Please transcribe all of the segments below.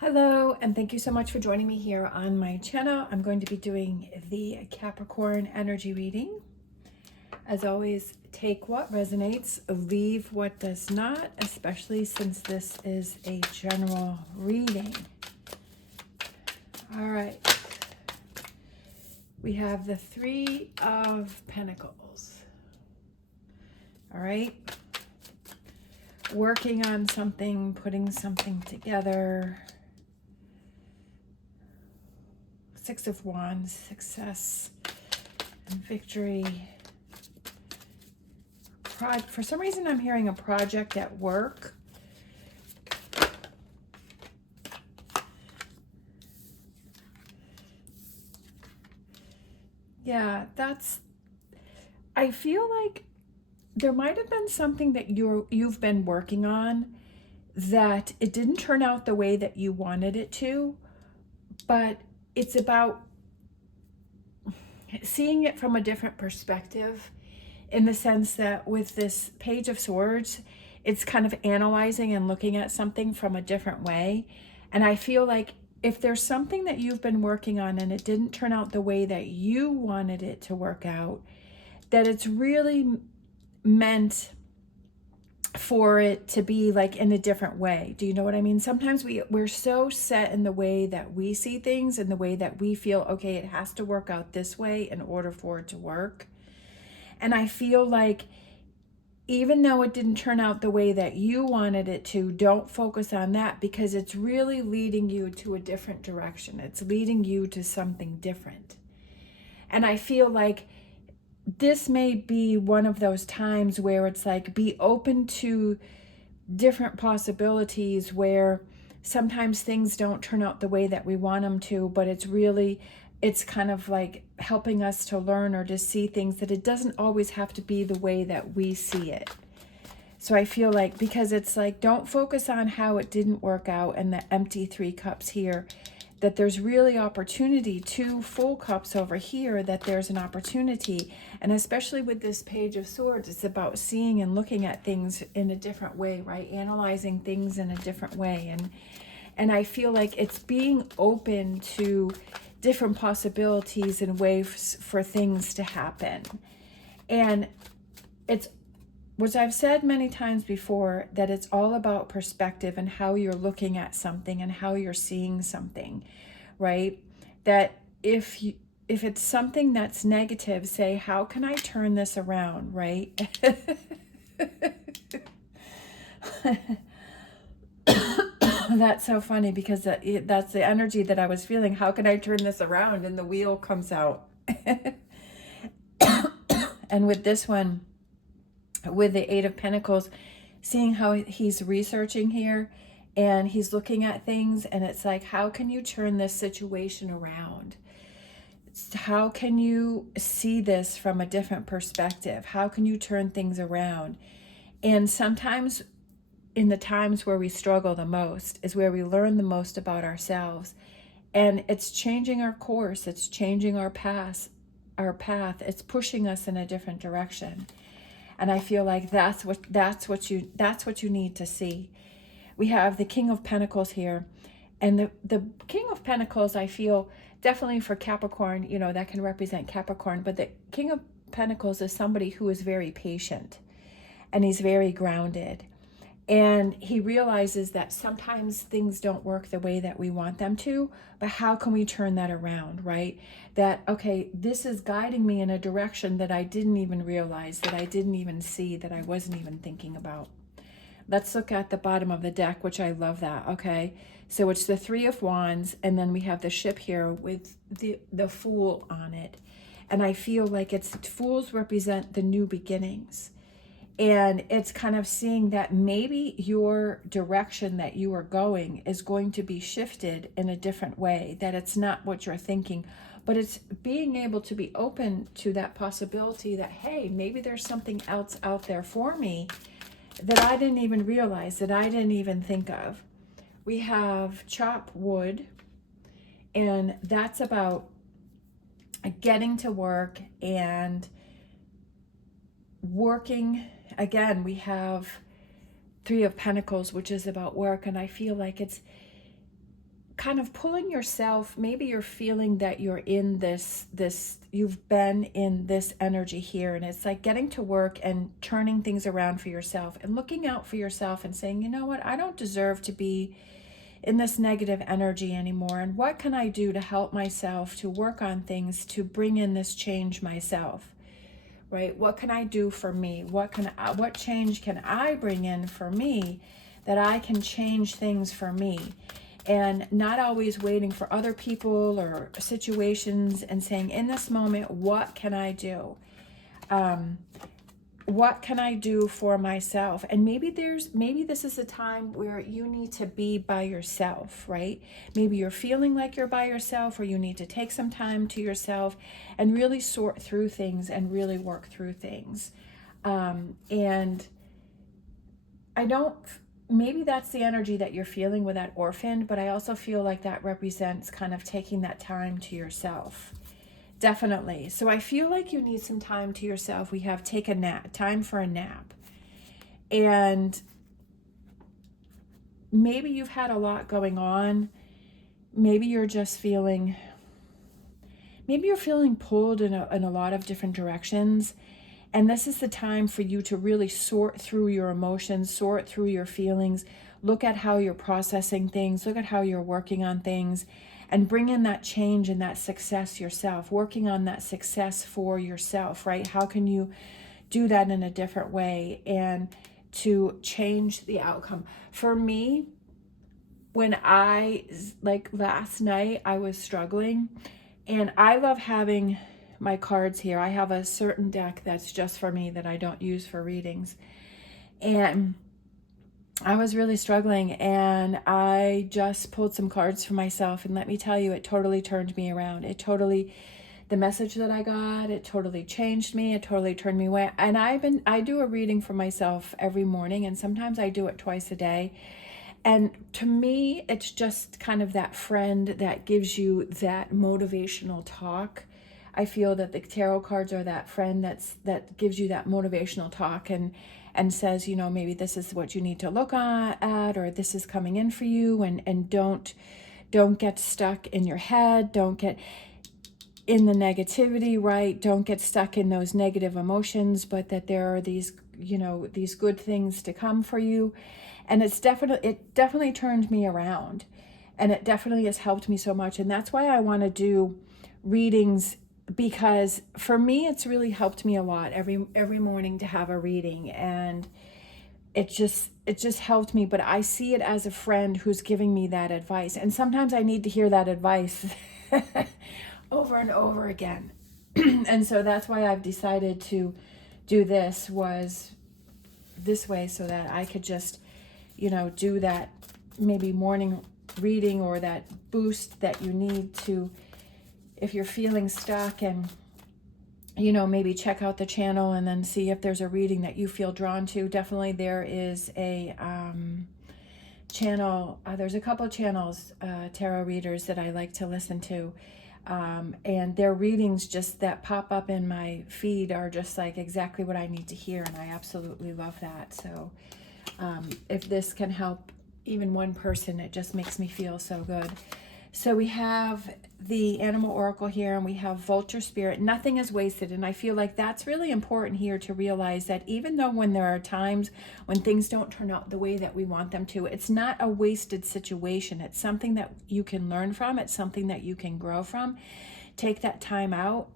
Hello, and thank you so much for joining me here on my channel. I'm going to be doing the Capricorn energy reading. As always, take what resonates, leave what does not, especially since this is a general reading. All right. We have the Three of Pentacles. All right. Working on something, putting something together. Six of Wands, success and victory. For some reason, I'm hearing a project at work. Yeah, I feel like there might have been something that you've been working on that it didn't turn out the way that you wanted it to, but it's about seeing it from a different perspective, in the sense that with this Page of Swords, it's kind of analyzing and looking at something from a different way. And I feel like if there's something that you've been working on and it didn't turn out the way that you wanted it to work out, that it's really meant for it to be like in a different way. Do you know what I mean? Sometimes we're so set in the way that we see things and the way that we feel, okay, it has to work out this way in order for it to work. And I feel like even though it didn't turn out the way that you wanted it to, don't focus on that, because it's really leading you to a different direction. It's leading you to something different. And I feel like this may be one of those times where it's like, be open to different possibilities, where sometimes things don't turn out the way that we want them to, but it's kind of like helping us to learn or to see things, that it doesn't always have to be the way that we see it. So I feel like, because it's like, don't focus on how it didn't work out and the empty 3 cups here, that there's really opportunity. 2 full cups over here, that there's an opportunity. And especially with this Page of Swords, it's about seeing and looking at things in a different way, right? Analyzing things in a different way. And I feel like it's being open to different possibilities and ways for things to happen. And it's, which I've said many times before, that it's all about perspective and how you're looking at something and how you're seeing something, right? That if it's something that's negative, say, how can I turn this around, right? That's so funny, because that's the energy that I was feeling. How can I turn this around? And the wheel comes out. And with this one, with the 8 of Pentacles, seeing how he's researching here and he's looking at things, and it's like, how can you turn this situation around? How can you see this from a different perspective? How can you turn things around? And sometimes in the times where we struggle the most is where we learn the most about ourselves. And it's changing our course. It's changing our path. It's pushing us in a different direction. And I feel like that's what you need to see. We have the King of Pentacles here. And the King of Pentacles, I feel, definitely for Capricorn, that can represent Capricorn. But the King of Pentacles is somebody who is very patient, and he's very grounded. And he realizes that sometimes things don't work the way that we want them to, but how can we turn that around, right? That, okay, this is guiding me in a direction that I didn't even realize, that I didn't even see, that I wasn't even thinking about. Let's look at the bottom of the deck, which I love that, okay? So it's the 3 of Wands, and then we have the ship here with the Fool on it. And I feel like Fools represent the new beginnings. And it's kind of seeing that maybe your direction that you are going is going to be shifted in a different way, that it's not what you're thinking, but it's being able to be open to that possibility that, hey, maybe there's something else out there for me that I didn't even realize, that I didn't even think of. We have chop wood, and that's about getting to work and working. Again, we have 3 of Pentacles, which is about work, and I feel like it's, kind of pulling yourself, maybe you're feeling that you're in this you've been in this energy here, and it's like getting to work and turning things around for yourself and looking out for yourself and saying, you know what, I don't deserve to be in this negative energy anymore, and what can I do to help myself to work on things to bring in this change myself, right? What can I do for me? What change can I bring in for me that I can change things for me? And not always waiting for other people or situations, and saying, in this moment, what can I do? What can I do for myself? And maybe this is a time where you need to be by yourself, right? Maybe you're feeling like you're by yourself, or you need to take some time to yourself and really sort through things and really work through things. And I don't, maybe that's the energy that you're feeling with that orphan, but I also feel like that represents kind of taking that time to yourself. Definitely. So I feel like you need some time to yourself. We have take a nap, time for a nap. And maybe you've had a lot going on. Maybe you're just feeling, maybe you're feeling pulled in a lot of different directions. And this is the time for you to really sort through your emotions, sort through your feelings, look at how you're processing things, look at how you're working on things, and bring in that change and that success yourself, working on that success for yourself, right? How can you do that in a different way and to change the outcome? For me, when like last night, I was struggling, and I love having my cards here. I have a certain deck that's just for me that I don't use for readings. And I was really struggling, and I just pulled some cards for myself, and let me tell you, it totally turned me around. The message that I got, it totally changed me. It totally turned me away. And I do a reading for myself every morning, and sometimes I do it twice a day. And to me, it's just kind of that friend that gives you that motivational talk. I feel that the tarot cards are that friend that gives you that motivational talk and says, you know, maybe this is what you need to look at, or this is coming in for you, and don't get stuck in your head, don't get in the negativity, right? Don't get stuck in those negative emotions, but that there are these, you know, these good things to come for you. And it definitely turned me around, and it definitely has helped me so much. And that's why I want to do readings, because for me, it's really helped me a lot every morning to have a reading, and it just helped me. But I see it as a friend who's giving me that advice, and sometimes I need to hear that advice over and over again. And so that's why I've decided to do this way, so that I could just, you know, do that maybe morning reading, or that boost that you need to, if you're feeling stuck, and, you know, maybe check out the channel and then see if there's a reading that you feel drawn to. Definitely there is a channel, there's a couple of channels, tarot readers that I like to listen to. And their readings just that pop up in my feed are just like exactly what I need to hear. And I absolutely love that. So if this can help even one person, it just makes me feel so good. So we have the Animal Oracle here, and we have Vulture Spirit. Nothing is wasted. And I feel like that's really important here to realize that even though when there are times when things don't turn out the way that we want them to, it's not a wasted situation. It's something that you can learn from. It's something that you can grow from. Take that time out.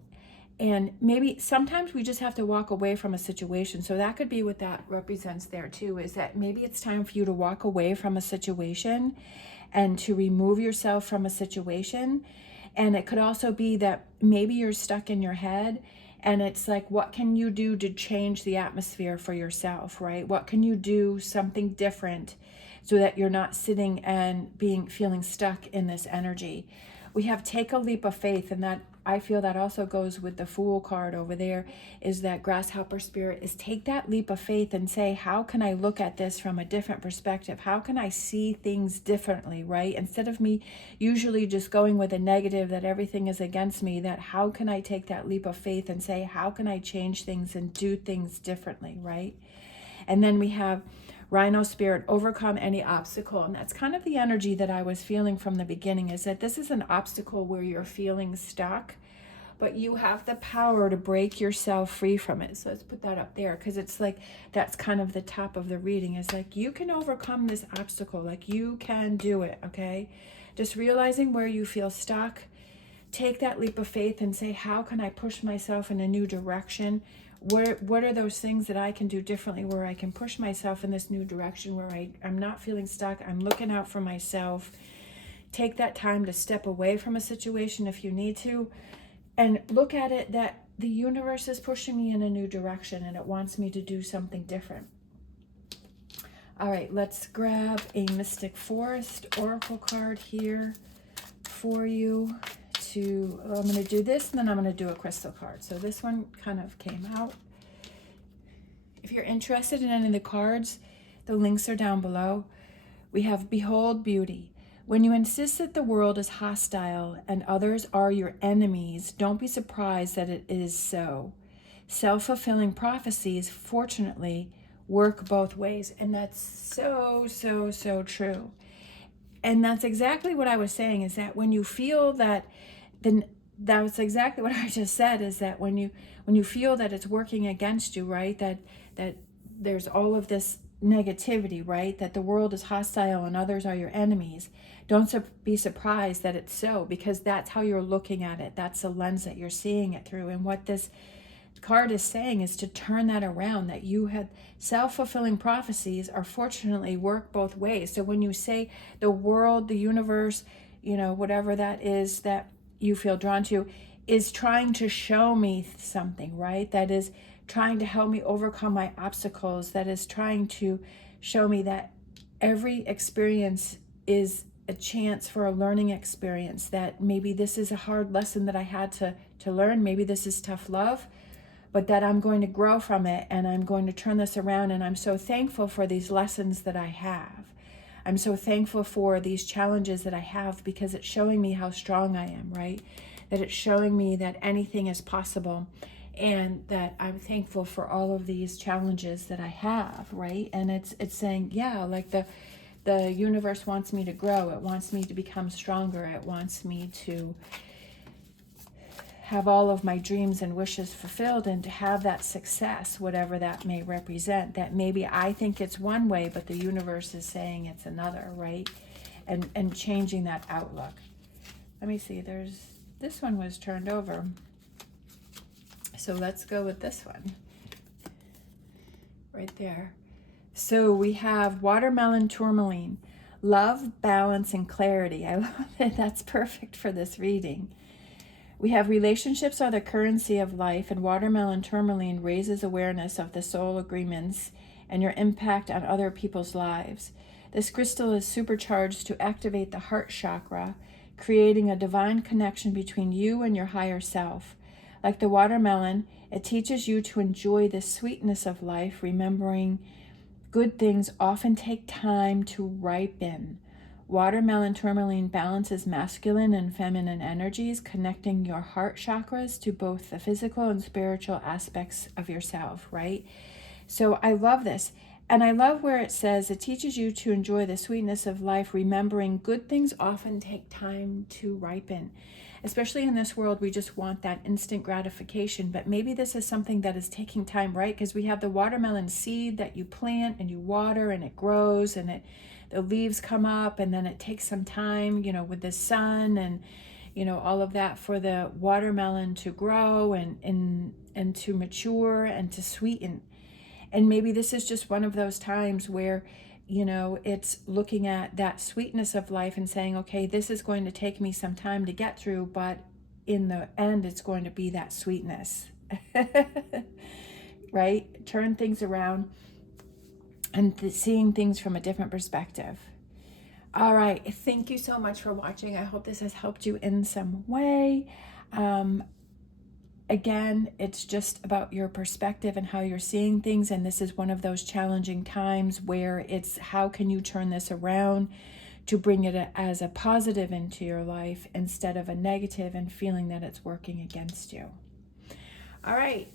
And maybe sometimes we just have to walk away from a situation. So that could be what that represents there too, is that maybe it's time for you to walk away from a situation and to remove yourself from a situation. And it could also be that maybe you're stuck in your head, and it's like, what can you do to change the atmosphere for yourself, right? What can you do something different so that you're not sitting and feeling stuck in this energy? We have take a leap of faith, and that I feel that also goes with the Fool card over there, is that Grasshopper Spirit is take that leap of faith and say, how can I look at this from a different perspective? How can I see things differently, right? Instead of me usually just going with a negative, that everything is against me, that how can I take that leap of faith and say, how can I change things and do things differently, right? And then we have Rhino spirit, overcome any obstacle. And that's kind of the energy that I was feeling from the beginning, is that this is an obstacle where you're feeling stuck, but you have the power to break yourself free from it. So let's put that up there, because it's like, that's kind of the top of the reading, is like, you can overcome this obstacle. Like, you can do it, okay? Just realizing where you feel stuck. Take that leap of faith and say, how can I push myself in a new direction? What are those things that I can do differently where I can push myself in this new direction, where I'm not feeling stuck, I'm looking out for myself. Take that time to step away from a situation if you need to, and look at it that the universe is pushing me in a new direction and it wants me to do something different. All right, let's grab a Mystic Forest Oracle card here for you. I'm going to do this, and then I'm going to do a crystal card. So this one kind of came out. If you're interested in any of the cards, the links are down below. We have Behold Beauty. When you insist that the world is hostile and others are your enemies, don't be surprised that it is so. Self-fulfilling prophecies, fortunately, work both ways. And that's so, so, so true. And that's exactly what I was saying, is that when you feel that, then that was exactly what I just said, is that when you feel that it's working against you, right, that there's all of this negativity, right, that the world is hostile and others are your enemies, don't be surprised that it's so, because that's how you're looking at it. That's the lens that you're seeing it through. And what this card is saying is to turn that around, that you had self-fulfilling prophecies are fortunately work both ways. So when you say the world, the universe, whatever that is that you feel drawn to, is trying to show me something, right? That is trying to help me overcome my obstacles. That is trying to show me that every experience is a chance for a learning experience, that maybe this is a hard lesson that I had to learn. Maybe this is tough love, but that I'm going to grow from it and I'm going to turn this around. And I'm so thankful for these lessons that I have. I'm so thankful for these challenges that I have, because it's showing me how strong I am, right? That it's showing me that anything is possible, and that I'm thankful for all of these challenges that I have, right? And it's saying, yeah, like the universe wants me to grow. It wants me to become stronger. It wants me to have all of my dreams and wishes fulfilled, and to have that success, whatever that may represent. That maybe I think it's one way, but the universe is saying it's another, right? And changing that outlook. Let me see, this one was turned over. So let's go with this one. Right there. So we have Watermelon Tourmaline. Love, balance, and clarity. I love it. That's perfect for this reading. We have relationships are the currency of life, and Watermelon Tourmaline raises awareness of the soul agreements and your impact on other people's lives. This crystal is supercharged to activate the heart chakra, creating a divine connection between you and your higher self. Like the watermelon, it teaches you to enjoy the sweetness of life, remembering good things often take time to ripen. Watermelon Tourmaline balances masculine and feminine energies, connecting your heart chakras to both the physical and spiritual aspects of yourself, right? So I love this. And I love where it says it teaches you to enjoy the sweetness of life, remembering good things often take time to ripen. Especially in this world, we just want that instant gratification. But maybe this is something that is taking time, right? Because we have the watermelon seed that you plant and you water and it grows and the leaves come up, and then it takes some time, with the sun and, all of that for the watermelon to grow and to mature and to sweeten. And maybe this is just one of those times where, it's looking at that sweetness of life and saying, okay, this is going to take me some time to get through, but in the end, it's going to be that sweetness, right? Turn things around and seeing things from a different perspective. All right. Thank you so much for watching. I hope this has helped you in some way. Again, it's just about your perspective and how you're seeing things. And this is one of those challenging times where it's how can you turn this around to bring it as a positive into your life instead of a negative and feeling that it's working against you. All right.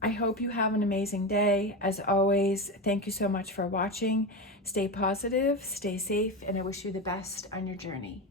I hope you have an amazing day. As always, thank you so much for watching. Stay positive, stay safe, and I wish you the best on your journey.